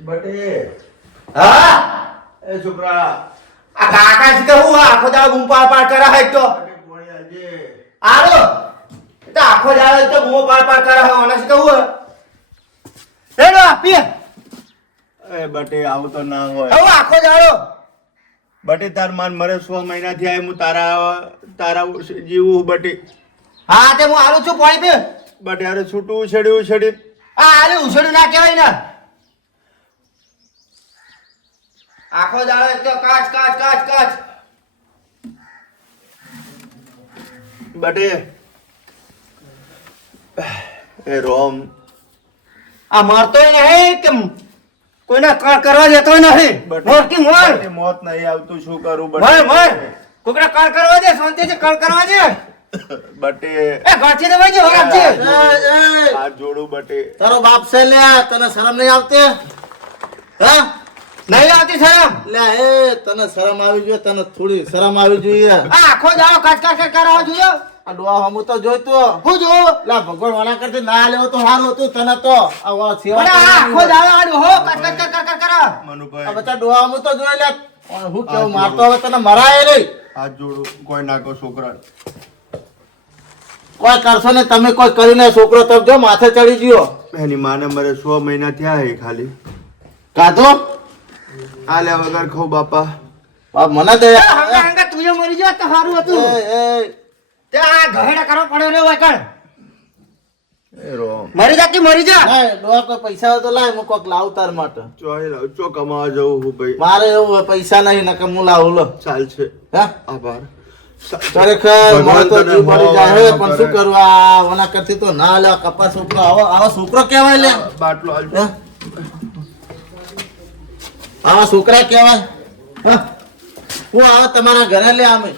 બટે. હા? એ છોકરા આ કાકા છે કે આખો દાડો બૂમ પાડ પાડ કરે હે તો. બટે આરો તો આખો દાડો તો બૂમો પાડ પાડ કરે હે મને કહું હે? હેડો આપીએ. એ બટે આવું તો ના હોય. હવે આખો દાડો. બટે તાર માન મરે સો મહિના આય હું તારા તારા જીવું બટે. હા તે હું આલું છું પાણી પી. બટે અરે છૂટું છેડ્યું છેડી આ આલે ઉછેડ્યું ના કહેવાય ને. આખો દાડો એક તો કાચ કાચ કાચ કાચ. બટે. એ રોમ. આ મારતો નહીં કે કોઈને કણ કરવા જતો નહીં મોર કે મોર મોત નહીં આવતું શું કરું મર બટે મર કોકડા કણ કરવા દે શાંતિથી કણ કરવા દે. બટે. એ ઘરથી તો વળજે વરાપજી હાથ જોડું બટે. તારો બાપ છે લે તને શરમ નહીં આવતી? હા? નહીં આવતી શરમ. લે એ તને શરમ આવી જોઈએ તને થોડી શરમ આવી જોઈએ. આ આખો દાડો કાચ કાચ કાચ કરાવો જોયો આ ડોહા હમુ તો જોઈતો. હું જો લા ભગવાન વાળા કરતી ના લેવો તો સારું હતું તને તો. આ વા સેવા આખો. દાડો આડો હો કાચ કાચ કાચ કાચ કરા આ મનુભાઈ બચ્ચા ડોહા હમુ તો જોઈ લે. હું કેવું મારતો હવે તને મરાય નહીં. હાથ જોડો. કોઈ નાખો છોકરા કોઈ કરશો ને તમે કોઈ કરીને છોકરો તમે જો માથે ચડી ગયો. એની માને મરે સો મહિના થયા હે ખાલી. કાધો? આલ્યા વગર ખો બાપા. બાપ મને દે હંગા હંગા તુજે મરી જો તો સારું હતું. એ, એ, તે આ ઘરેડા કરો પડ્યો રે હોય કણ એ રોમ મરી જાતી મરી જા ના, ડોહા કોઈ પૈસા હોય તો લાય હું કોક લાવ તાર માટે. ચોય લાવ ચો કમાવા જવું હું ભાઈ. મારે એવું પૈસા નહીં નકર હું લાવું લો. ચાલશે હા? આભાર. ખરેખર મારે તો જીવ મરી જાય હે, પણ શું કરવું આ ઓના કરતી તો ના લે કપાસ છોકરો આવો આવો છોકરો કહેવાય લે. બાટલો આલજો. હે? આવા છોકરા કેવા? હું? આવા તમારા ઘરે લે આમે.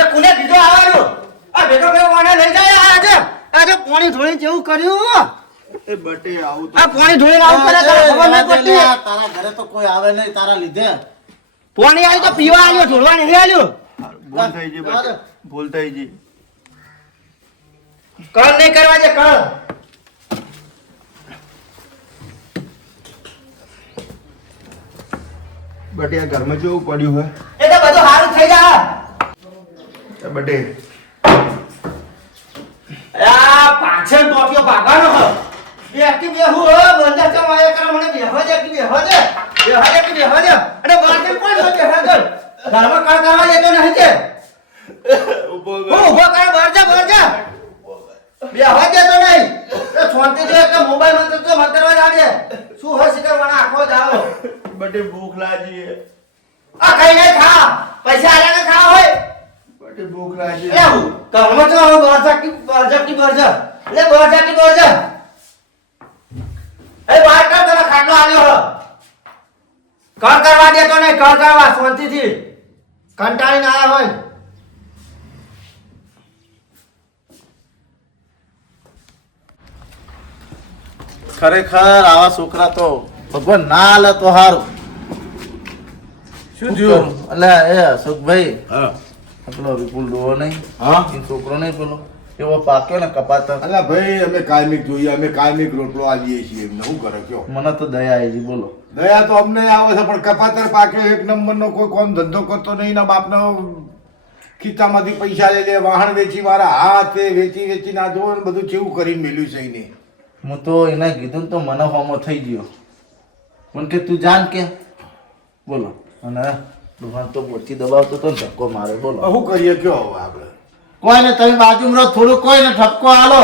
એ કુને કીધું આવવાનું? આ ભેગો ભેગો વાને લઈ જાય આજે. આજે પાણી ધોળી જેવું કર્યું એ બટે આવું તો આ પાણી ધોળી આવું કરે ખબર નહીં પડતી. તારા ઘરે તો કોઈ આવે નહીં તારા લીધે. પાણી આવ્યું તો પીવા આવ્યો ઢોળવા નહીં આવ્યો ભૂલ થઈ ગઈ બટે ભૂલ થઈ ગઈ. કળ નહીં કરવા દે કળ. બટે આ ઘરમાં કેવું પડ્યું હે એ તો બધું સારું થઈ જાય. બટે. આ પાછળ ટોટિયો ભાગવાનો હ બેકી બેહુ હો બંધા ચમ આયા કરે મને બેહવા દે કે બેહવા દે બેહવા દે કે બેહવા દે. અને બાજુ કોણ હો બેહવા દે? ઘરમાં કાળ કરવા દેતો નહીં તે ઊભો ઊભો કર બહાર જા બહાર જા. બેહવા દેતો નહીં. એ છોંતી દે કે મોબાઈલ મંત્ર તો મંતરવા જાડે શું હોય શિકર મને આખો જાવ બટે ભૂખ લાગી હે. આ કઈ નહીં ખા. પૈસા આલે ને ખા હોય. બટે ભૂખ લાગી એટલે હું. તો બહાર જા કે બહાર જા કે બહાર જા એટલે બહાર જા કે બહાર જા એ બહાર કર તને ખાટલો આલ્યો હ. કર કરવા દેતો નહીં કર કરવા શાંતિથી. કંટાળીને આયા હોય. ખરેખર આવા છોકરા તો ભગવાન ના લે તો હારું. શું થયું? એટલે એ અશોકભાઈ પેલો વિપુલ ડોહો નહીં. હા? એ છોકરો નહીં પેલો. એવો પાક્યો ને કપાતો. અલા ભાઈ અમે કાયમિક જોઈએ અમે કાયમિક રોટલો આવીએ છીએ એમને. શું કરે કયો? મને તો દયા આવી છે બોલો. દયા તો અમને આવે છે પણ કપાતર પાક્યો એક નંબરનો કોઈ કોમ ધંધો કરતો નહીં ના બાપનો ખીચામાંથી પૈસા લઈ લે વાહન વેચી મારા હાથ વેચી વેચી ના જોવો ને બધું કેવું કરીને મેલ્યું છે એને. હું તો એને કીધું તો મને હોમો થઈ ગયો. મને કે તું જાન કે બોલો. અને દુકાન તો મોટી દબાવતો તો ધક્કો મારે બોલો. શું કરીએ કયો હવે આપણે? કોઈને તમે બાજુમાં રહો થોડું કોઈને ઠપકો આલો.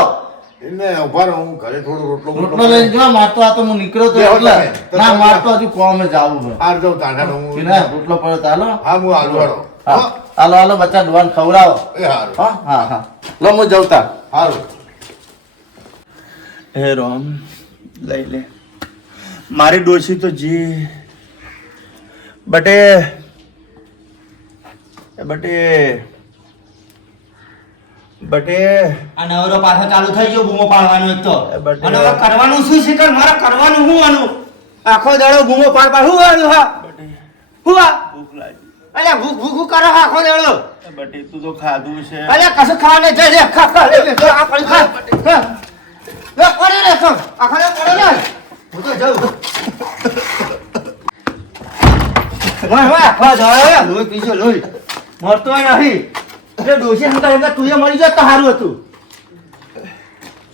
એને ઊભા હું ઘરે થોડો રોટલો રોટલો લઈને જો મારતો આ તો હું નીકળ્યો તો એટલે. ના મારતો હજુ કોમે જાવું છે હાર જાઉં તાંડા હું ના રોટલો પડ્યો તો હાલો હા હું હાલું હાલો હાલો હાલો બચ્ચા ડુવાન ખવડાવો. એ હારું. હા હા હા. લો હું જવતા હારું. હે રામ લઈ લે. મારી ડોશી તો જી બટે બટે બટે. આ નવરો પાછો ચાલુ થઈ ગયો બૂમો પાડવાનો એક તો. અને હવે કરવાનું શું શિકર મારે કરવાનું શું આનું? આખો દાડો બૂમો પાડ પાડ. હું આનું હા? હું આ? ભૂખ લાગી. અલ્યા ભૂખ ભૂખ કરો હા આખો દાડો. બટે તું તો ખાધું છે. અલ્યા કશું ખાવા નહીં. જઈ લે ખા ખા લે આ પડી ખા હા. લે પડે રે તો આખો દાડો પડે લે હું તો જાઉં વાહ વાહ આખો દાડો લોહી પીજો લોહી મરતો નહીં એટલે ડોસી હંકા હંકા તું મરી જાત તો સારું હતું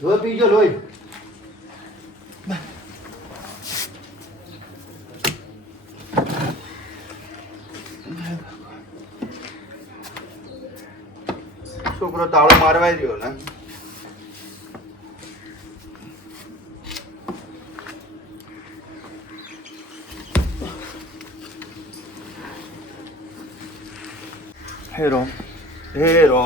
લોહી પીજો લોહી છોકરો તાળો મારવાય રહ્યો ને. હેરો હેરો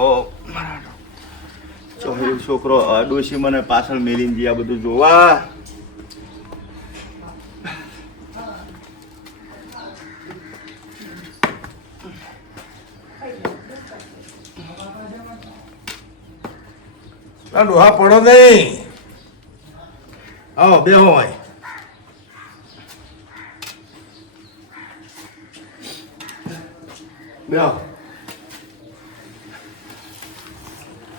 એ છોકરો અડોશી ડોશી મને પાછળ મેલીને આ બધું જોવા. ડોહા પડો નહીં. આવો બેહો ભાઈ બેહો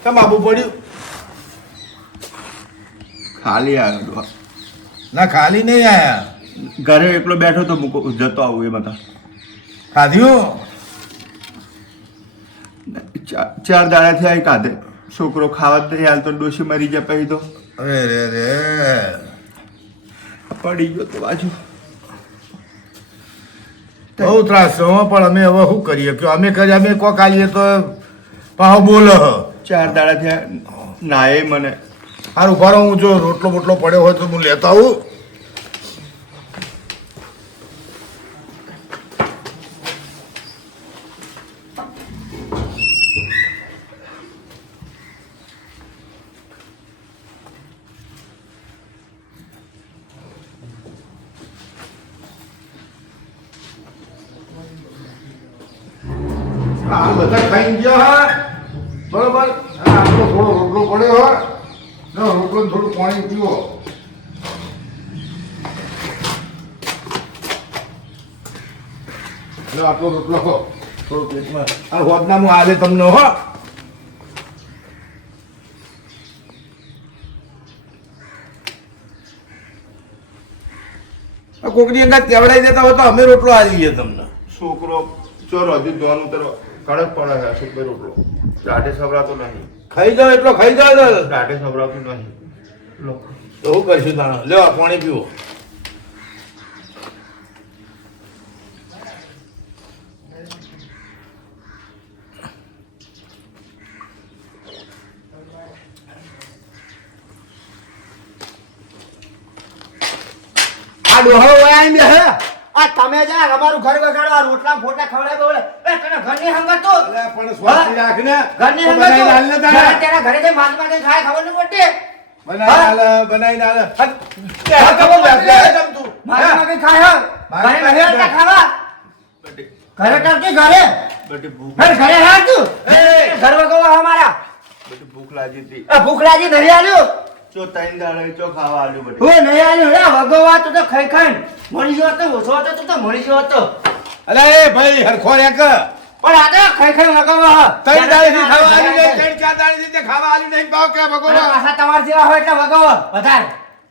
કેમ આબુ પડ્યું ખાલી આવ્યો ના ખાલી નહીં આયા. ઘરે એકલો બેઠો તો મૂકો જતો આવું એ બધા. ખાધ્યું? ચાર દાડાથી આવી કાધે. છોકરો ખાવા નહીં હાલતો ડોશી મરી જાય પછી તો. અરે રે રે. પડી ગયો તો બાજુ બહુ ત્રાસ છે પણ અમે હવે શું કરીએ? કે અમે કરીએ અમે કોક આલીએ તો પાહો બોલો ચાર થયા નાય મને. હાર ઊભા હું જો રોટલો બોટલો પડ્યો હોય તો હું લેતા આવું. બધા ખાઈ ગયા. બરોબર? અને આપણો થોડો રોટલો પડ્યો હોય. ને રોટલો થોડું પાણી પીવો. આટલો રોટલો પેટમાં. આ હોદનામું આવે તમને, હો. કોકની અંદર તેવડાઈ દેતા હોય તો અમે રોટલો આવી જઈએ તમને. છોકરો ચોરો હજી દોનું ઉતરો કડક પડે છે રોટલો દાઢે સવરાતો નહીં. ખાઈ જાવ એટલો ખાઈ જાવ દાઢે સવરાતું નહીં. લો. તો શું કરશું તાણે. લેવા પાણી પીવો. આ ડોહો વયા બે હે આ તમે જા અમારું ઘર બગાડવા રોટલા ફોટા ખવડાવે બોલે. એ તને ઘરની હંગત તો? પણ સ્વાસ્થ્ય રાખ ને ઘરની હંગત તો? તારા. ઘરે જે માલ માટે ખાય ખબર ન પડતી. બનાવીને હાલ, બનાવીને હાલ. હા, કબો બેસ હટ, તું. મારા માગે ખાય માસ ઘરે ખાવા? ઘરે કરતી ઘરે? બટી ભૂખ ઘરે હા તું ઘર બગાડવા અમારા? બટી ભૂખ લાગી હતી. ભૂખ લાગી નહીં આલ્યું ચો તૈન દાડે ચો ખાવા આલુ બટે હું નહીં આલુ એ વગવા તું તો ખાઈ ખાઈ મરી ગયો તો ઓછો તું તો મરી ગયો તો. અલે એ ભાઈ હરખો રે ક પણ આ તો ખાઈ ખાઈ વગવા ત્રણ દાડેથી ખાવા આલી નહીં, ત્રણ ચાર દાડેથી તે ખાવા આલુ નહીં, ભાવ કે ભગવાન. પાછા તમાર જેવા હોય એટલે વગવો વધારે.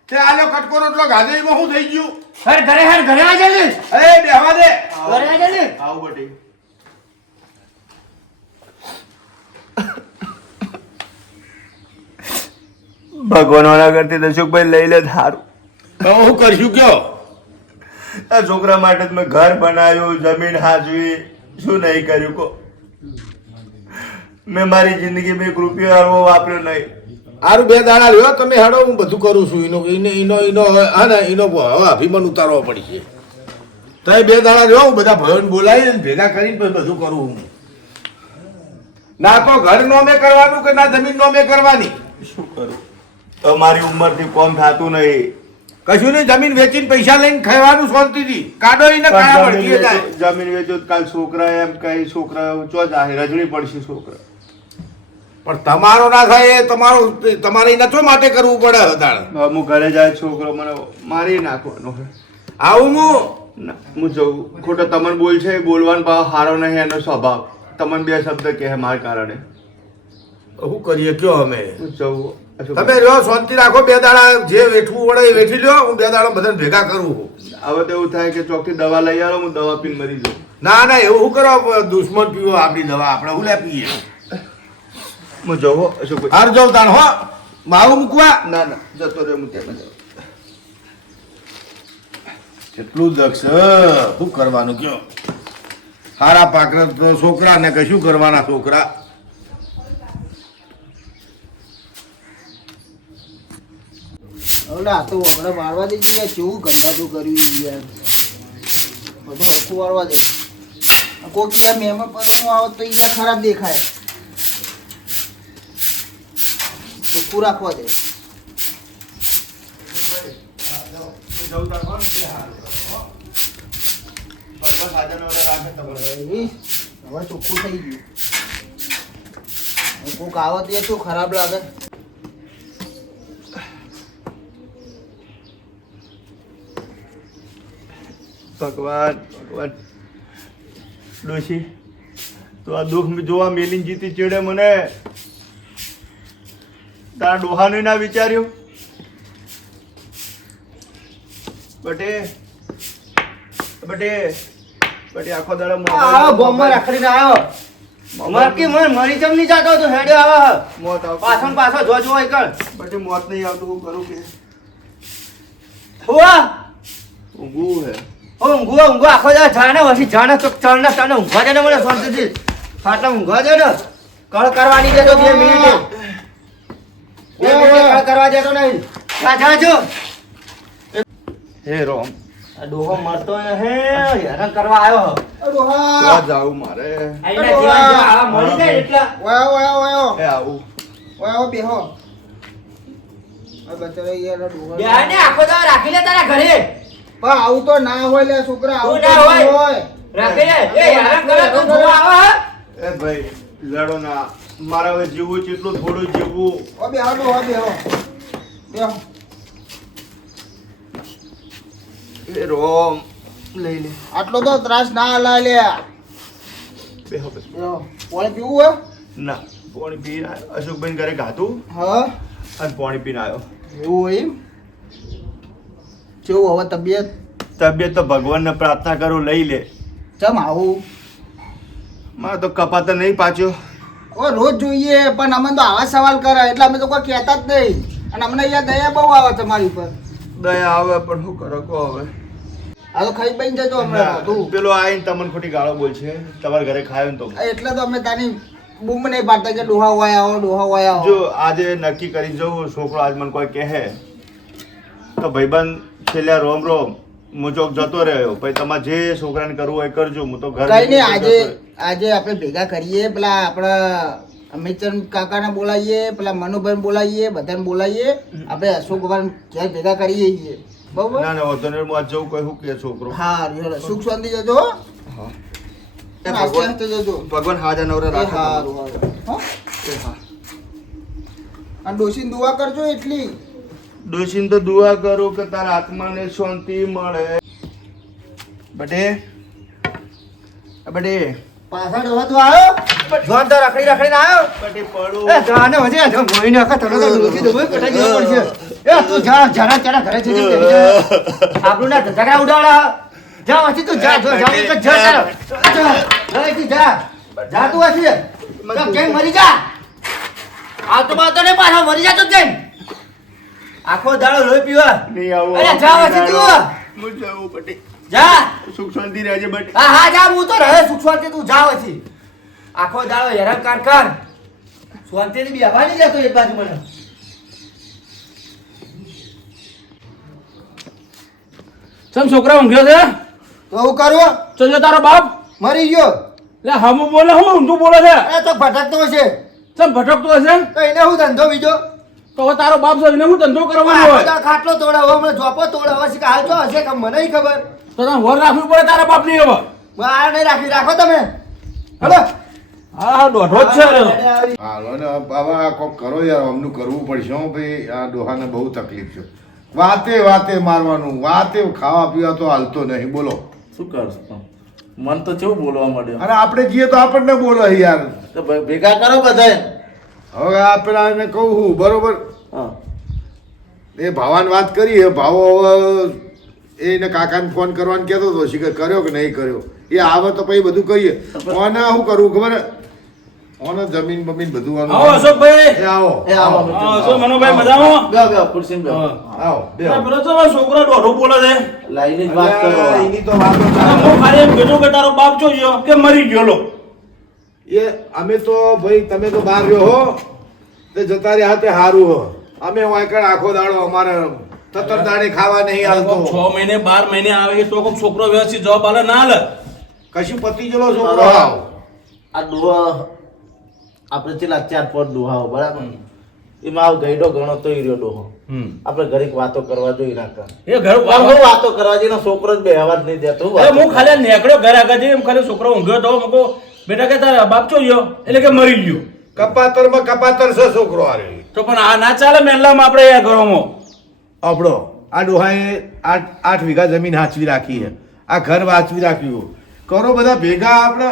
તે આલો કટકો રોટલો ગાધે માં શું થઈ ગયું? હર ઘરે હર ઘરે આ જલ્દી અરે બેહવા દે. ઘરે આ આવું બટી ભગવાનવાના કરતી દશોકભાઈ લઈ લે સારું તો હું કરશું કયો? આ છોકરા માટે જ મેં ઘર બનાવ્યું જમીન હાજવી. શું નહીં કર્યું કો મેં મારી જિંદગી મેં રૂપિયો હળવો વાપર્યો નહીં. હારું બે દાડા લ્યો તમે હેડો હું બધું કરું છું. એનો એનો એનો એનો હા ને એનો હવે અભિમાન ઉતારવો પડશે. તો બે દાડા લ્યો હું બધા ભયોને બોલાવી ને ભેગા કરીને પછી બધું કરું હું. ના તો ઘર નોમે કરવાનું કે ના જમીન નોમે કરવાની? શું કરું? તો મારી ઉંમરથી કોમ થતું નહીં. કશું નહીં જમીન વેચીને પૈસા લઈને ખાવાનું શાંતિથી. કાઢો એને કાળા પડતી જમીન જાય વેચો- જમીન વેચો તો કાલ છોકરા એમ કઈ છોકરા ચો જાહે રજણી પડશે છોકરા. પણ તમારો ના થાય એ તમારો તમારે એના માટે કરવું પડે હતાળ હું ઘરે જાય છોકરો મને મારી નાખવાનો આવું હું? હું જઉં. ખોટો તમને બોલ છે બોલવાનો ભાવ સારો નહીં એનો સ્વભાવ. તમને બે શબ્દ કહે મારા કારણે. શું કરીએ કયો અમે? હું છોકરો- તમે રહ્યો શાંતિ રાખો બે દાડા જે વેઠવું પડે એ વેઠી લ્યો હું બે દાડા બધાને ભેગા કરું હવે તો એવું થાય કે ચોકથી દવા લઈ આવો હું દવા પીને મરી જાઉં. ના ના એવું શું કરો? દુશ્મન પીવો આપણી દવા આપણે હું લે પીએ? હું જવો અશોકભાઈ હાર જાઉં તાણ હો. માવું મૂકવા. ના ના જતો રહ્યો હું ત્યાં જાઉં. કેટલું દક્ષ શું કરવાનું કયો? સારા પાકરા તો છોકરા ને કશું કરવાના છોકરા. આ તો હમણાં વાળવા દે યાર કેવું ગંધાતું કર્યું છે યાર. બધું હરખું વાળવા દે. કોક યાર મહેમાન પરનું આવે તો યાર ખરાબ દેખાય. ચોખ્ખું રાખવા દે. હવે ચોખ્ખું થઈ ગયું. કોક આવે તો શું ખરાબ લાગે. ભગવાન ભગવાન. ડોશી તો આ દુઃખ જોવા મેલી જીતી ચેડે મને. તારા ડોહાનું ના વિચાર્યું? બટે બટે બટે આખો દાડો આ આખરી રખડીને આવ્યો મરકી મર મરી. જમની જાતો તો હેડે આવા. મોત પાછળ પાછો પાછો પાછળ જો જો એક બટે મોત નહીં આવતું હું કરું કે? હોવા. ઊંઘવું હે. ઊંઘો ઊંઘો આખો દા જાણે વસી જાણે તો ચણના તને ઊંઘવા દે ને મને શાંતિથી. ફાટલા ઊંઘવા દે ને. કળ કરવાની દે તો બે મિનિટે. બે મિનિટે કળ કરવા દેતો નહીં. જા જા હે રોમ. આ ડોહો મરતો હે હેરાન કરવા આવ્યો ડોહા. જાવું મારે. આઈના જીવન જો મળી જાય એટલા. વયો વયો વયો. હે આવું. વયો બેહો. આ બચારો યાર ડોહા. બેહાને આખો દા રાખી લે તારા ઘરે. પણ આવું તો ના હોય લે છોકરા આવું ના હોય? રાખી. એ હેરાન કરે તો જોવા આવે એ ભાઈ લડો ના. મારા હવે જીવવું છે થોડું જીવવું. ઓ બેહો ડોહા બેહો. બેહો. એ રોમ લઈ લે. આટલો તો ત્રાસ ના લાય લે. બે હો બસ પાણી પીવું હોય ના પાણી પી આવ્યો. અશોકભાઈ ઘરે ગાતું હા. અને પાણી પીને આવ્યો. એવું હોય એમ? કેવું હવે તબિયત? તબિયત તો ભગવાનને પ્રાર્થના કરો લઈ લે. ચમ આવું? મારે તો કપાતો નહીં પાછો. ઓ રોજ જોઈએ પણ અમે તો આવા સવાલ કરે એટલે અમે તો કોઈ કહેતા જ નહીં. અને અમને અહીંયા દયા બહુ આવે તમારી પર. દયા આવે પણ શું કરો કહો હવે? આ તો ખાઈ બની જજો હમણાં તું પેલો આવીને તમને ખોટી ગાળો બોલ છે તમારા ઘરે ખાયો ને તો. એટલે તો અમે તાની બૂમ નહીં પાડતા કે ડોહા વાયા આવો ડોહા વાય આવો. જો આજે નક્કી કરી જવું છોકરો આજ મને કોઈ કહે તો ભાઈબંધ છેલ્લે રોમ રોમ ચોક જતો રહ્યો. પછી તમારે જે છોકરાને કરવું હોય કરજો. હું તો ઘર કઈ નહીં આજે આજે આપણે ભેગા કરીએ પેલા આપણા અમિતચંદ કાકાને બોલાવીએ પેલા મનુભાઈ બોલાવીએ બધાને બોલાવીએ. આપણે અશોક ભગવાન ક્યાંય ભેગા કરીએ છીએ બરોબર? ના ના વાંધો નહીં. હું આજ જવું કહ્યું કે છોકરો. હા સુખ શાંતિ જજો ભગવાન હાજર નવરા રાખે. હો? હા. અને ડોશીને દુઆ કરજો એટલી. ડોશીને તો દુઆ કરું કે તારા આત્માને શાંતિ મળે. બટે બટે પાછળ ડોહા તો આવ્યો જોન તો રખડી રખડીને આવ્યો બટે પડો. એ જાને વજે જો મોઈને આખા તને તો ડોસી ડોબી કટાઈ જવું પડશે. એ તું જા જરા જરા ઘરે જજે આપણું ના ઉડાડા. જા તું જા જો જા તો જા જા જા. જા તું જા. જા તું વચ્ચે. કેમ મરી જા? આ તો બાતો ને પાછો મરી જા તો કેમ? આખો દાડો લોહી પીવા. નહીં આવો. અરે જા વચ્ચે તું. હું જાઉં બટે જા. સુખ શાંતિ રહેજે બટે. હા હા જા હું તો રહે સુખ શાંતિ તું જા વચ્ચે આખો દાડો હેરાન કર કર. શાંતિથી બેહવા નહીં જતો એક બાજુ મને. ચમ છોકરા ઊંઘ્યો છે? તો હું કરું? ચલ તારો બાપ. મરી ગયો. લે હમ બોલે હમ ઊંધું બોલે છે. એ તો ભટકતો છે ચમ ભટકતો હશે? તો એને હું ધંધો બીજો? તો હવે તારો બાપ છે એને હું ધંધો કરવાનો હોય? દાડો ખાટલો તોડાવો હમણાં જોપો તોડાવો છે કે હાલ તો હશે કે મને નહીં ખબર? તો તને હોર રાખવી પડે તારા બાપની હવે આ નહીં રાખી રાખો તમે. હલો? હા હા દોઢો જ છે હાલો ને કોક કરો યાર અમનું કરવું પડશે હો ભાઈ. આ ડોહાને બહુ તકલીફ છે. વાતે વાતે મારવાનું વાતે ખાવા પીવા તો હાલતો નહીં. બોલો. શું કરશો? મન તો કેવું બોલવા માંડ્યો અને આપણે જઈએ તો આપણને બોલો યાર. તો ભેગા કરો બધાય. હવે આ પેલા એને કહું હું બરોબર? હા. એ ભાવાન વાત કરી એ ભાવો હવે એને કાકાને ફોન કરવાનું કહેતો હતો શીખર કર્યો કે નહીં કર્યો? એ આવે તો પછી બધું કરીએ. ઓને શું કરવું ખબર? હે? ઓને જમીન બમીન બધું આનું- આવો અશોકભાઈ. એ આવો. એ આવો હા, મનોભાઈ મજામાં? બે બે ખુરશીમાં બે. આવો બે આ પેલો તો આ છોકરો ડોઢો બોલે છે. લાઈને જ વાત કરો. એની તો વાત હું ખાલી એમ કીધું કે તારો બાપ જો ગયો કે મરી ગયો લો. એ અમે તો ભાઈ તમે તો બહાર રહ્યો હો. તે જતા રહ્યા તે સારું હો. અમે વાંકણ આખો દાડો અમારે તતર દાડે ખાવા નહીં આવતો છ મહિને બાર મહિને આવે તો કોક છોકરો વ્યવસ્થિત જવાબ આલે ના આલે કશું પતિ જેલો છોકરો આવ આ ડોહા આપણે છેલ્લા ચાર પાંચ ડોહાઓ બરાબર? એમાં આવ ગઈડો ઘણો તો ઈર્યો રહ્યો ડોહો. આપણે ઘરે વાતો કરવા જોઈ નાખા. એ ઘર હું વાતો કરવા જઈને છોકરો જ બે અવાજ નહીં દેતો હું હું ખાલી નેકડો ઘર આગળ જઈ એમ ખાલી છોકરો ઊંઘ્યો તો મૂકો. બેટા કે તારા બાપ ચો ગયો? એટલે કે મરી ગયો. કપાતરમાં કપાતર છે છોકરો આ તો પણ આ ના ચાલે મહેલામાં આપણે એ ઘરોમાં? આપણો આ ડોહાએ આઠ આઠ વીઘા જમીન હાચવી રાખી છે. આ ઘર વાંચવી રાખ્યું. કરો બધા ભેગા આપણે.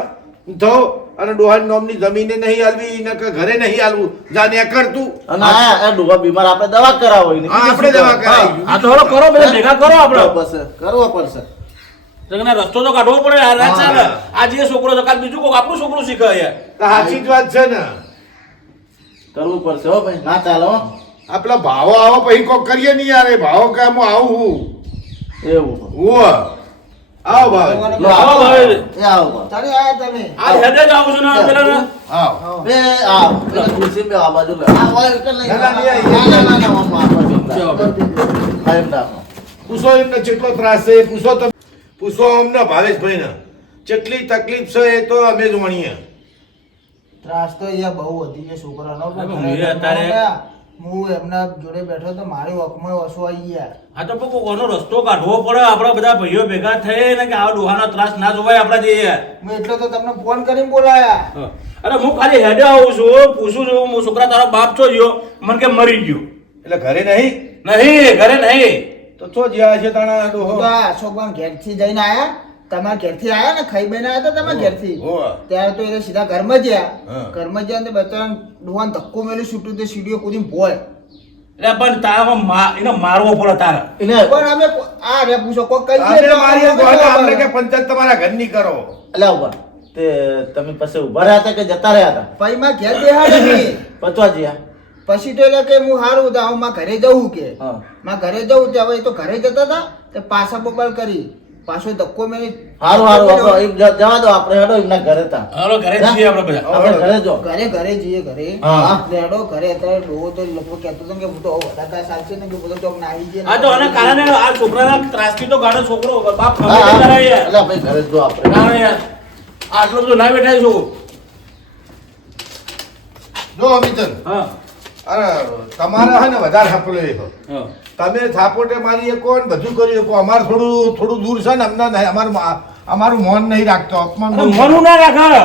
તો અને ડોહાની નોમની જમીને નહીં હાલવી ને કે ઘરે નહીં હાલવું. જાને કરતું અને આ ડોહા બીમાર આપણે દવા કરાવો આપણે દવા કરાવી. આ તો કરો બધા ભેગા કરો આપણે. બસ કરવો પડશે રસ્તો તો કાઢવો પડે આ ના ચાલે આ જે છોકરો તો કાલ બીજું કોક આપણું છોકરું શીખે સાચી જ વાત છે ને કરવું પડશે હો ભાઈ ના ચાલો હો. આપણા ભાવો આવો પછી કોક કરીએ નહીં યાર ભાવો કે હું આવું હું એવું હું આવો ભાઈ આવો ભાઈ. એ આવો તારે આયા તમે આ હેડે જ આવું છું ને પેલા ને. આવો બે આવો. પેલા આ બાજુ લે. આ હોય એટલે ના, ના, નહીં, ના, ના, ના, ના, આમ આ બાજુ લે. ચાલો. હા, એમ રાખો. પૂછો એમને કેટલો ત્રાસ છે પૂછો તમે પૂછો અમને ભાવેશભાઈ ને કેટલી તકલીફ છે એ તો અમે જ વણીએ ત્રાસ તો અહીંયા બહુ વધી ગયો છોકરાનો. હું એમના જોડે બેઠો તો મારી વખમાં વસો આવી ગયા. આ તો કોક કોનો રસ્તો કાઢવો પડે. આપણા બધા ભાઈઓ ભેગા થઈ ને કે આ ડોહાનો ત્રાસ ના જોવાય આપણા જે મેં એટલે તો તમને ફોન કરીને બોલાયા. અરે હું ખાલી હેડે આવું છું પૂછું છું હું છોકરા તારો બાપ છો ગયો. મને કે મરી ગયો. એટલે ઘરે નહીં? નહીં ઘરે નહીં. તો છો જ્યાં છે તાણા ડોહો અશોકભાઈ ઘેરથી જઈને આયા. તમારા ઘેરથી આયા ને? ખાઈ બેન આયા હતા તમે ઘેરથી. ત્યારે તો એ સીધા ઘરમાં ગયા. હા. ઘરમાં ગયા ને બચારા ડોહાને ધક્કો મેલી છૂટ્યું તે સીડીઓ કુદી ભોય. એટલે પણ તારામાં મા- એને મારવો પડે તારે. એને પણ અમે આ રે પૂછો કોઈ કઈ આપણે મારી હાલે આપણે કે પંચાયત તમારા ઘરની કરો. એટલે ઉપર તે તમે પછી ઊભા રહ્યા હતા કે જતા રહ્યા હતા? ભાઈ માં ઘેર બેહાડે. પચવા જ્યાં. પછી તો એટલે કે હું હારું તો હું મારા ઘરે જવું કે. મારા ઘરે જવું તે હવે તો ઘરે જતા હતા તે પાછા બબાલ કરી. પાછો ધક્કો મેં હારું હારું જવા દો આપણે હેડો એમના ઘરે હતા હાલો ઘરે જઈએ આપણે બધા. આપણે ઘરે જો. ઘરે ઘરે જઈએ ઘરે. હા. હેડો ઘરે અત્યારે ડોહો તો લોકો કહેતો હતો કે હું તો વધારે સાચી ને કે બધો ચોક ના આવી જાય. આ તો આના કારણે આ છોકરાના ત્રાસથી તો ગાડો છોકરો બાપ ખબર ગમે તે હા. કરે યાર. એટલે આપણે ઘરે જો આપણે. ના યાર. આટલો તો ના બેઠા છું. જો અમિતન. હા. અરે તમારે હે ને વધારે સાંપડો એ હો. તમે થાપોટે મારી એ કોણ? બધું કરી શકો અમારે થોડું થોડું દૂર છે ને અમને નહીં- અમારું અમારું મોન નહીં રાખતો. અપમાન મોનું ના રાખે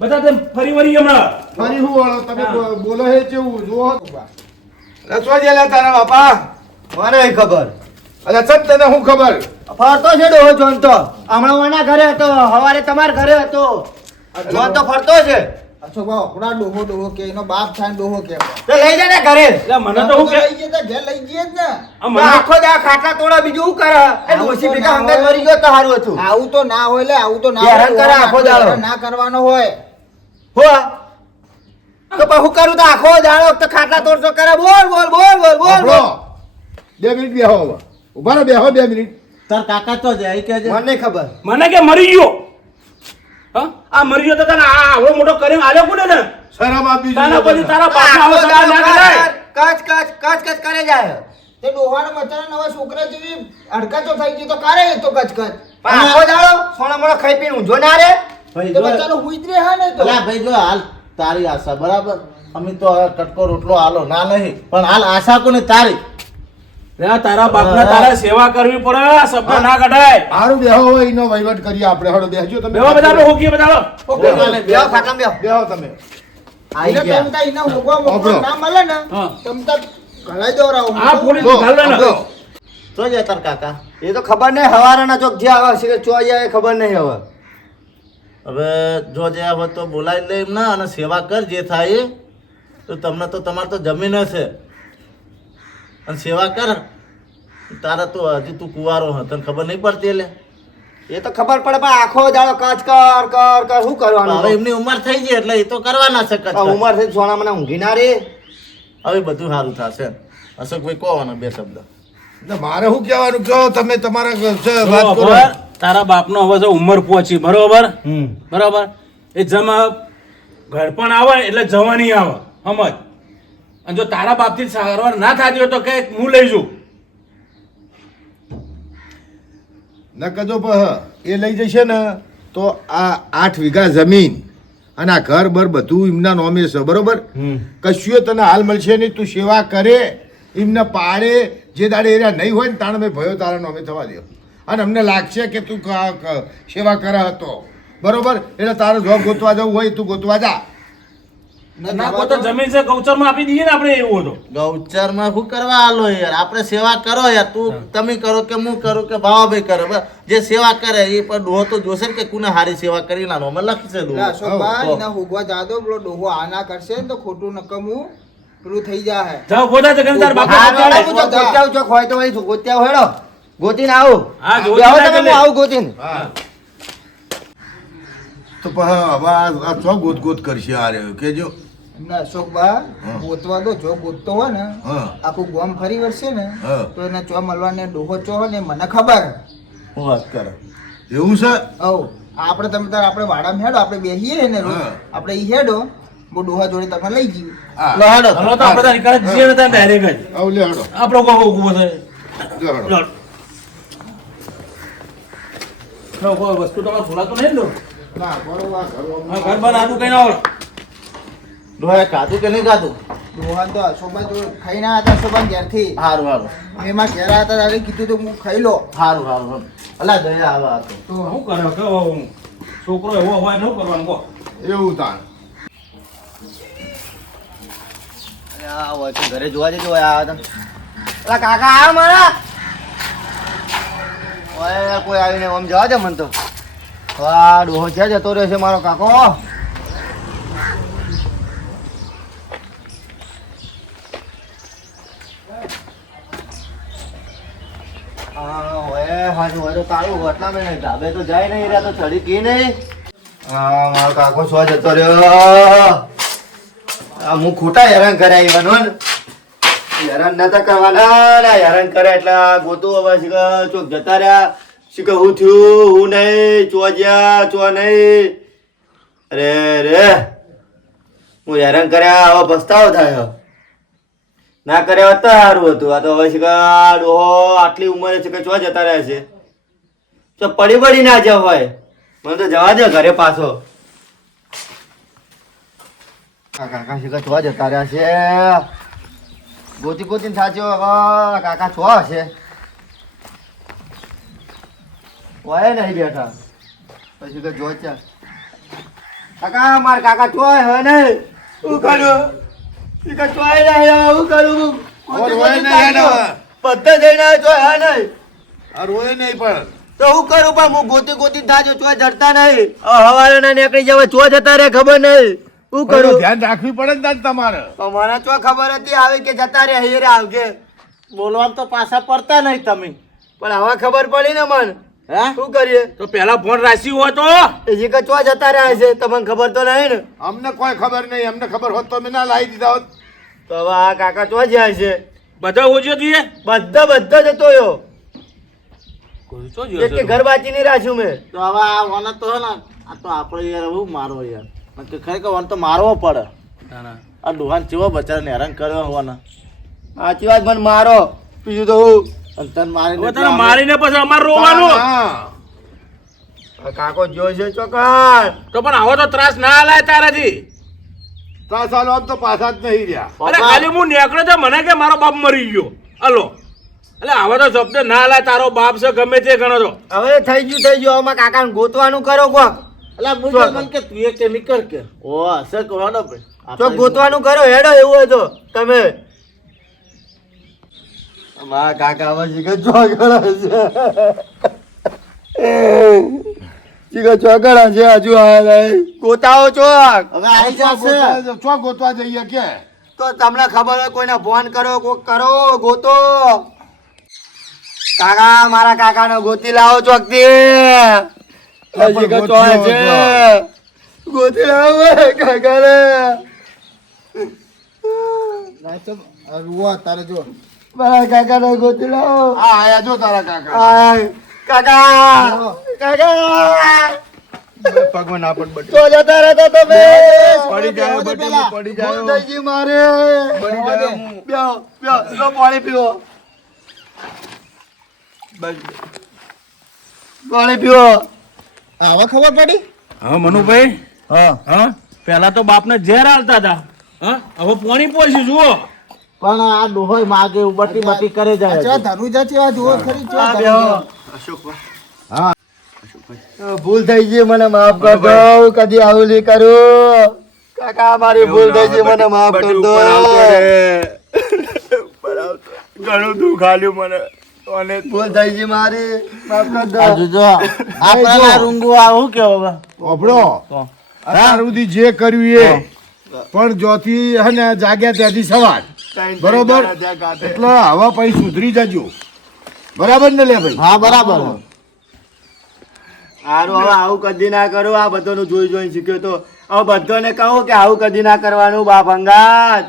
બધા તેમ ફરી વળી હમણાં. ફરી હું વાળો? તમે બોલો હે જેવું જુઓ રસવા જેલા તારા બાપા? મને ખબર. અરે સત તને શું ખબર? ફરતો છે ડોહો જોન તો. હમણાં ઓના ઘરે હતો. સવારે તમારા ઘરે હતો. જોન તો ફરતો છે. અશોકભાઈ અપડા ડોહો ડોહો કે એનો બાપ થાય ડોહો કે તો લઈ જા ને ઘરે. એટલે મને તો હું કે લઈ જઈએ ઘેર લઈ જઈએ ને. મને આખો દા ખાટલા તોડા બીજું શું કરે? એ આવું ભેગા ના હોય. મરી ગયો તો સારું હતું. આવું તો ના હોય લે આવું તો ના હેરાન કરે આખો દાડો. ના કરવાનો હોય. હો. તો પણ હું કરું તો આખો દાડો તો ખાટલા તોડતો કરે? બોલ બોલ બોલ બોલ બોલ બોલ. બે મિનિટ બેહો. ઊભા રહો બેહો બે મિનિટ. તાર કાકા તો જાય કે મને ખબર. મને કે મરી ગયો. આ મરી ગયો તો તને આ આવડો મોટો કરી આલ્યો કોને ને? શરમ આપી તારા પછી તારા બાપના આવો દાડો ના કરાય. કાચ કાચ કાચ કાચ કરે જાય. તે ડોહાનો મચાનો નવા છોકરા જેવી અડકાતો થઈ ગઈ તો કારે તો કચકચ પણ આખો જાળો સોના મોણા ખાઈ પીને ઊંઝો ના રે. ભાઈ તે જો બચારો હુઈ જ રહે ને તો. ભાઈ જો હાલ તારી આશા બરાબર? અમે તો હવે કટકો રોટલો હાલો ના નહીં પણ હાલ આશા કોને તારી? તારા બાપના તારા સેવા કરવી પડે આ ના કઢાય. સારું બેહો હોય એનો વહીવટ કરીએ આપણે. હળો તમે. હોકીએ બેહો ખાટલા બેહો બેહો તમે. આઈ ગયા. તમતા એના હોગવા મોકવા ના મળે ને. તમતા ઘલાઈ દોરાવો આ પોલીસ ઘાલ ને. તો જાય તાર કાકા. એ તો ખબર નહીં હવારના ચોક જે આવે છે ચો એ ખબર નહીં હવે. હવે જો જે આવે તો બોલાવી લે એમ ના અને સેવા કર જે થાય એ. તો તમને તો તમારે તો જમીન હશે. અને સેવા કર. તારા તો હજી તું કુવારો હ તને ખબર નહીં પડતી એટલે? એ તો ખબર પડે પણ આખો દાડો કચ કર કર કર શું કરવાનું? હવે એમની ઉંમર થઈ ગઈ એટલે એ તો કરવાના છે કચ્છ. આ ઉંમર થઈ સોના મને ઊંઘી ના રે. હવે બધું સારું થશે. અશોકભાઈ કહો બે શબ્દ. મારે શું કહેવાનું? કહો તમે તમારા ઘર વાત કરો. તારા બાપનો હવે જો ઉંમર પહોંચી બરોબર? બરાબર? એ જમા ઘડપણ આવે એટલે જવાની આવે સમજ? અને જો તારા બાપથી સારવાર ના થતી હોય તો કે હું લઈ જઉં. ન કદો એ લઈ જશે ને તો આ આઠ વીઘા જમીન અને આ ઘર બર બધું એમના નોમે છે બરોબર? કશું તને હાલ મળશે નહીં તું સેવા કરે એમને પાડે જે દાડે એરિયા નહીં હોય ને તાણે મેં ભયો તારા નોમે થવા દે અને અમને લાગશે કે તું સેવા કરે હતો. બરોબર? એટલે તારે જોબ ગોતવા જવું હોય તું ગોતવા જા. ના કોઈ જમીન છે ગૌચરમાં આપી દઈએ ને આપણે એવું હતો ગૌચરમાં શું કરવા આલો યાર? આપણે સેવા કરો યાર. તું તમે કરો કે હું કરું કે ભાવાભાઈ કરે. જે સેવા કરે એ પણ ડોહો તો જોશે ને કે કોને હારી સેવા કરી નાનો અમે લખશે ડોહો. અશોકભાઈ હો. હુગવા જાદો પેલો ડોહો આના કરશે ને તો ખોટું નકમું પેલું થઈ જાય જાઓ ગોદા જગન તાર બાપા તો હોય વળી ગોત્યાવ ગોતીને આવું. હા, તમે, આવું ગોતીને. હા. તો હવે આ છો ચો ગોત ગોત કરશે આ રહ્યો કેજો. ના અશોક બા ગોતવા દો જો ગોતતો હોય ને આખું ગોમ ફરી વળશે ને તો એને ચો મળવાને ડોહો ચો ને મને ખબર. હું વાત કરે. એવું છે? ઓ આપણે તમે તાર આપણે વાડા હેડો આપણે બેસીએ ને આપણે ઈ હેડો બો ડોહા જોડે તમે લઈ જઈએ હા. લો હાલો હલો તો આપણે તારી કરે જીએ ને તાર direct જ. આવ લે હડો. આપણો કો ઊભો છે લે હડો. લો. લો, કોઈ વસ્તુ તમારે ખોલાતો નહીં લો. ના ઘર હા, ઘર બાર આડું કઈ ના ડોહા ખાતું કે નહીં ખાધું? ડોહા તો અશોકભાઈ તો ખાઈ ના હતા અશોકભાઈ ઘેરથી. સારું સારું એમાં ઘેર હતા તારે કીધું તો હું ખાઈ લો. સારું સારું અલા દયા આવા હતો. તો શું કરે? કે હું? છોકરો એવો હોય શું કરવાનું કહો. એવું તાણ. તો ઘરે જોવા જજો આવ્યા હતા અલા કાકા આ મારા? કોઈ આવીને આમ જવા દે મને તો. છે જતો રહ્યો છે મારો કાકો. ખોટા હેરાન કર્યા એવાનું હેરાન નતા કરવાના હેરાન કર્યા એટલે આ ગોતું હવે ચોક જતા રહ્યા. શીખા હું થયું હું નહીં ચો જ્યાં ચો નહીં. અરે રે હું હેરાન કર્યા હવે પસ્તાવો થાય. ના કર્યા હોત સારું હતું. આ તો હવે શીખા ડોહો આટલી ઉંમરે છે કે ચો જતા રહ્યા છે. તો પડી પડી ના જાવ મને તો જવા દે ઘરે પાછો. કાકા શીખા છો જતા રહ્યા છે. ગોતી ગોતીને સાચો કાકા છો. હશે કોઈ નહીં બેઠા. પછી કે જો. કાકા માર કાકા છો હે ને હું કરું? શીખા છો નહીં હું કરું? ઓર હોય નહીં. બધા જઈને આવ્યો હે નહીં. આ રોય નહીં પણ. તો હું કરું પણ હું ગોતી ગોતી થાજો ચો જડતા નહીં. હવે હવારે ના નીકળી જવા ચો જતા રે ખબર નહીં. હું કરું? ધ્યાન રાખવી પડે ને તમારે. તમારે તો ચો ખબર હતી આવે કે જતા રે હેરે આવજે. બોલવાનું તો પાછા પડતા નહીં તમે. પણ હવે ખબર પડી ને મન. હે? શું કરીએ? તો પેલા ફોન રાખ્યું હોય તો કે ચો જતા રહ્યા છે તમને ખબર તો નહીં ને. અમને કોઈ ખબર નહીં અમને ખબર હોત તો અમે ના લાવી દીધા હોત. તો હવે આ કાકા ચો જાય છે? બધા ઓછો જોઈએ? બધા બધા જતો રહ્યો. કે ઘર બાચી નહીં રાખ્યું મેં. તો હવે આ વાના તો હે ને આ તો આપણે યાર હું મારો યાર. તો ખરેખર વાન તો મારવો પડે. આ ડોહાન ચેવો બચારાને હેરાન કર્યો હોવાના. સાચી વાત મને મારો. બીજું તો હું તને મારીને તને મારીને પછી અમારે રોવાનું. કાકો જોઈ છે ચોકર તો પણ આવો તો ત્રાસ ના લાય તારાથી. ત્રાસ આલો આમ તો પાછા જ નહીં રહ્યા. અરે ખાલી હું નીકળ્યો તો મને કે મારો બાપ મરી ગયો. હલો. એટલે હવે તો શબ્દ ના લાય તારો બાપ છે ગમે તે ગણો તો. હવે થઈ ગયું થઈ ગયું. હવે કાકાને ગોતવાનું કરો કોક. એટલે મુજબ મને કે તું એ કેમિકલ કે. ઓ હશે કરવાનો ભાઈ તો ગોતવાનું કરો હેડો એવું હોય તો. તમે મારા કાકા હવે શીખે ચોગડા છે. શીખે ચોગડા છે હજુ આ ગોતાઓ ચોક. હવે આવી જશે. ચો ગોતવા જઈએ કે? તો તમને ખબર હોય કોઈને ફોન કરો કોક કરો ગોતો. કાકા મારા કાકાનો ગોતી લાવો ચોકથી. હજી કે છે. ગોતી લાવો નાચો રૂવા તારે જો. મારા કાકા નો આ આયા જો તારા કાકા. આય, કાકા કાકા. પગમાં ના પડ બટ. તો જતા રહેતા તમે પડી જાય બટી પડી જાય ભૂલથઈજી મારે. પડી જાય હું. બ્યો બ્યો લો પાણી પીવો. બસ. પાણી પીવો. આવા ખબર પડી? હા મનુભાઈ. હા. હા? પેલા તો બાપને ઝેર આલતા હતા. હા? હવે પોણી પોસી જુઓ. પણ આ ડોહોય માગે ઉબટી બટી કરે જાય છે. ધનુજા છે આ જુઓ ખરી છે અશોકભાઈ હા. ભૂલ થઈ ગઈ મને માફ કર દો કદી આવું નહીં કરું. કાકા મારી ભૂલ થઈ ગઈ મને માફ કર દો. ઘણું દુઃખ આલ્યું મને. અને ભૂલ થઈ ગઈ મારી માફ કર દો આ જોજો આપણા રૂંગુ આવું કેવો હવે ઓભળો અત્યાર જે કર્યું એ. પણ જોથી હે જાગ્યા ત્યાંથી સવાર. બરોબર. એટલે આવા પછી સુધરી જજો. બરાબર ને લે ભાઈ? હા બરાબર. હારું હવે આવું કદી ના કરો. આ બધાનું જોઈ જોઈને શીખ્યો તો. હવે બધાને કહો કે આવું કદી ના કરવાનું બાપ અંગાત.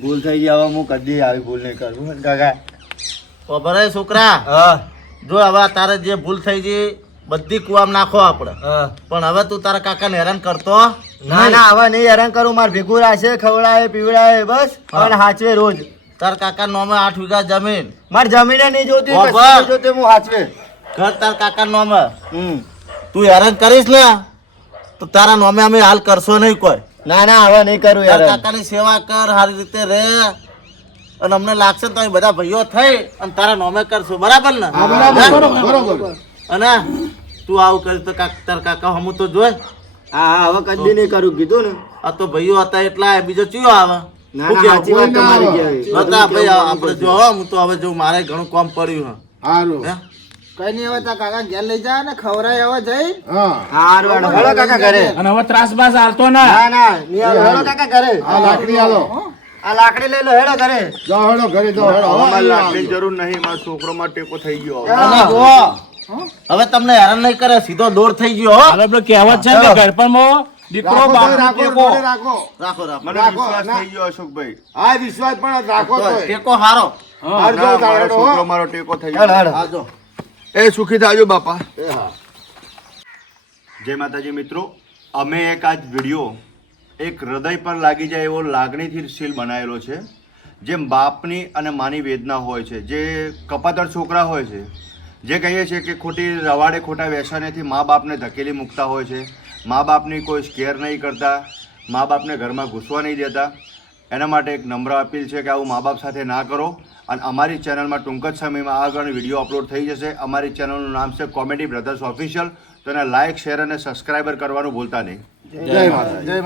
ભૂલ થઈ ગઈ હવે હું કદી આવી ભૂલ નહીં કરું. કાકા? ખબર હે છોકરા. હા. જો હવે તારે જે ભૂલ થઈ ગઈ બધી કુવામ નાખો આપણે. હા. પણ હવે તું તારા કાકાને હેરાન કરતો. ના ના હવે નહીં હેરાન કરું મારે ભેગું રાખશે ખવડાવે પીવડાવે બસ અને હાચવે રોજ. તારા કાકા નોમે આઠ વીઘા જમીન. મારે જમીને નહીં જોતી જોતી હું હાચવે. ઘર તારા કાકા નોમે હમ. તું હેરાન કરીશ ને તો તારા નોમે અમે હાલ કરશો નહીં કોઈ. ના ના હવે નહીં કરું યાર કાકાની સેવા કર સારી રીતે રહે અને અમને લાગશે ને તો બધા ભાઈઓ થઈ અને તારા નોમે કરશું. બરાબર ને? અને તું આવું કરીશ તો કાક તારા કાકા હમું તો જોઈ હા હવે કદી નહીં કરું કીધું ને. આ તો ભાઈઓ હતા એટલા બીજો ચિયો આવે? ના શું ના કહેવું? સાચી વાત તમારી કહેવી. નતા ભાઈ આપણે જો હો, હું તો હવે જો મારે ઘણું કામ પડ્યું હારું. કઈ નહીં હવે કાકા ઘેર લઈ જા ને ખવરાય હવે જઈ. હારું હેડો. હેડો કાકા ઘરે. અને હવે ત્રાસ બાસ હાલતો ના. ના ના હેડો કાકા ઘરે. આ લાકડી આલો આ લાકડી લઈ લો હેડો ઘરે. જાઓ હેડો ઘરે જાઓ હેડો. હવે મારે હવે લાકડીની જરૂર નહીં મારા છોકરો માં ટેકો થઈ ગયો હવે. તમને હેરાન નહીં કરે સીધો દોર થઈ ગયો હો. હવે કહેવત છે ને કે ઘરપણમાં દીકરો રાખો રાખો રાખો. રાખો રાખો. મને વિશ્વાસ થઈ ગયો અશોકભાઈ. આ વિશ્વાસ પણ રાખો તોય. ટેકો હારો. હા. હો. છોકરો મારો ટેકો થઈ ગયો. હેડો આજો એ સુખી થાજો બાપા. એ હા. જય માતાજી મિત્રો. અમે એક આજ વીડિયો એક હૃદય પર લાગી જાય એવો લાગણીથી સીલ બનાવેલો છે જેમ બાપની અને માની વેદના હોય છે જે કપાતર છોકરા હોય છે જે કહીએ છીએ કે ખોટી રવાડે ખોટા વ્યસનેથી મા બાપને ધકેલી મૂકતા હોય છે. મા બાપની કોઈ કેર નહીં કરતા. મા બાપને ઘરમાં ઘૂસવા નહીં દેતા. એના માટે એક નમ્ર અપીલ છે કે આવું મા બાપ સાથે ના કરો. અને અમારી ચેનલમાં ટૂંક જ સમયમાં આગળ વીડિયો અપલોડ થઈ જશે. અમારી ચેનલનું નામ છે કોમેડી બ્રધર્સ ઓફિશિયલ. તો એને લાઇક શેર અને સબસ્ક્રાઈબર કરવાનું ભૂલતા નહીં. જય માતા જય